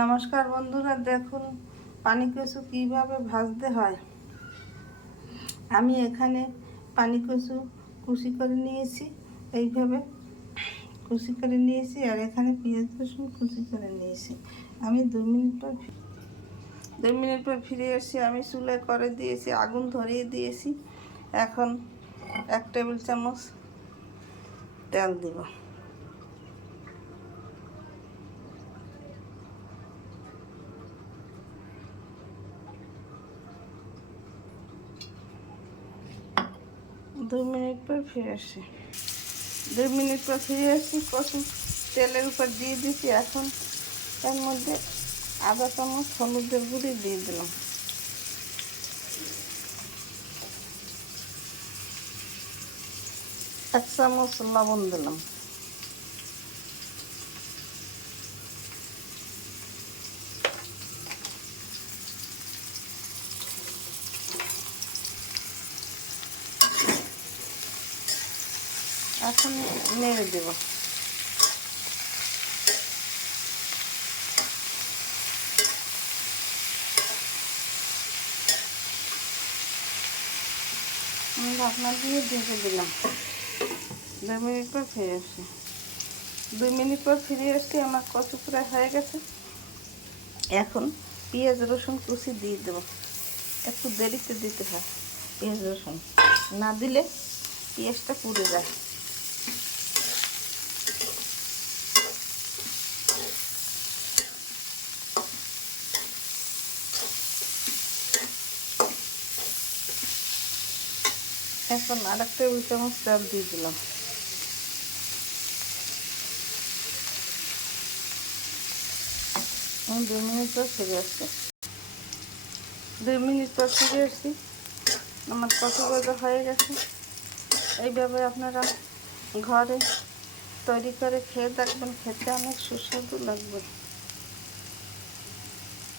নমস্কার বন্ধুরা, দেখুন পানি কচু কীভাবে ভাজতে হয়। আমি এখানে পানি কচু কুচি করে নিয়েছি, এইভাবে কুচি করে নিয়েছি। আর এখানে পেঁয়াজ রসুন কুচি করে নিয়েছি। আমি 2 মিনিট পর ফিরে এসেছি। আমি চুলায় করে দিয়েছি, আগুন ধরিয়ে দিয়েছি। এখন 1 টেবিল চামচ তেল দিব। দু মিনিট পর ফিরে আসছি। 2 মিনিট পর ফিরে আসছি। কচু তেলের উপর দিয়ে দিয়েছি। এখন এর মধ্যে আধা চামচ হলুদের গুঁড়ি দিয়ে দিলাম। এক চামচ লবণ দিলাম। এখন নেড়ে দেব। আমি ঢাকনা দিয়ে ঢেকে দিলাম। 2 মিনিট পর ফিরে আসছি। 2 মিনিট পর ফিরে আসছি। আমার কচু প্রায় হয়ে গেছে। এখন পেঁয়াজ রসুন কুচি দিয়ে দেব। একটু দেরিতে দিতে হয় পেঁয়াজ রসুন, না দিলে পেঁয়াজটা পুড়ে যায়। এখন আরেক টেবিল চামচ তেল দিয়ে দিলাম। আমি 2 মিনিট পর ফিরে আসছি। 2 মিনিট পর ফিরে আসছি। আমার কচু ভাজা হয়ে গেছে। এইভাবে আপনারা ঘরে তৈরি করে খেয়ে দেখবেন, খেতে অনেক সুস্বাদু লাগবে।